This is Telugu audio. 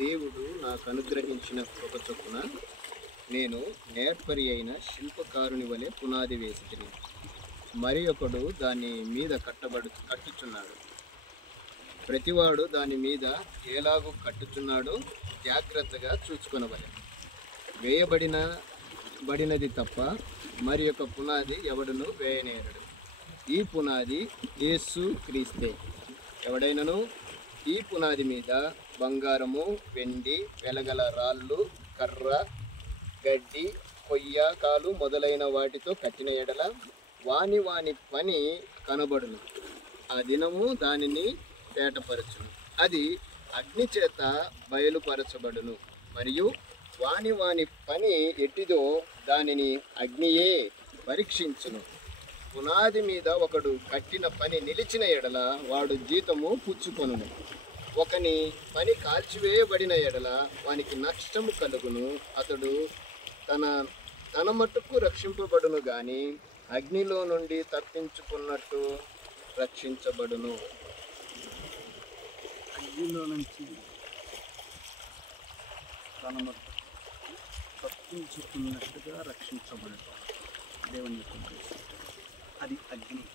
దేవుడు నాకు అనుగ్రహించిన కృప చొప్పున నేను నేర్పరి అయిన శిల్పకారుని వలె పునాది వేసితిని. మరి ఒకడు దాని మీద కట్టుచున్నాడు. ప్రతివాడు దాని మీద ఎలాగూ కట్టుచున్నాడో జాగ్రత్తగా చూసుకొనవలె. వేయబడినది తప్ప మరి ఒక పునాది ఎవడును వేయనేరడు. ఈ పునాది యేసు క్రీస్తే. ఎవడైనను ఈ పునాది మీద బంగారము, వెండి, వెలగల రాళ్ళు, కర్ర, గడ్డి, కొయ్య, కాలు మొదలైన వాటితో కట్టిన ఎడల వాని పని కనబడును. ఆ దినము దానిని తేటపరచును. అది అగ్ని చేత బయలుపరచబడును. మరియు వాని పని ఎట్టిదో దానిని అగ్నియే పరీక్షించును. పునాది మీద ఒకడు కట్టిన పని నిలిచిన ఎడల వాడు జీతము పుచ్చుకొనును. ఒకని పని కాల్చివేయబడిన ఎడల వానికి నష్టము కలుగును. అతడు తన మట్టుకు రక్షింపబడును గాని అగ్నిలో నుండి తప్పించుకున్నట్టు రక్షించబడును. అగ్నిలో నుంచి తన మట్టుకు తప్పించుకున్నట్టుగా రక్షించబడతాడు. దేవుని యొక్క ఉద్దేశం అది అగ్ని.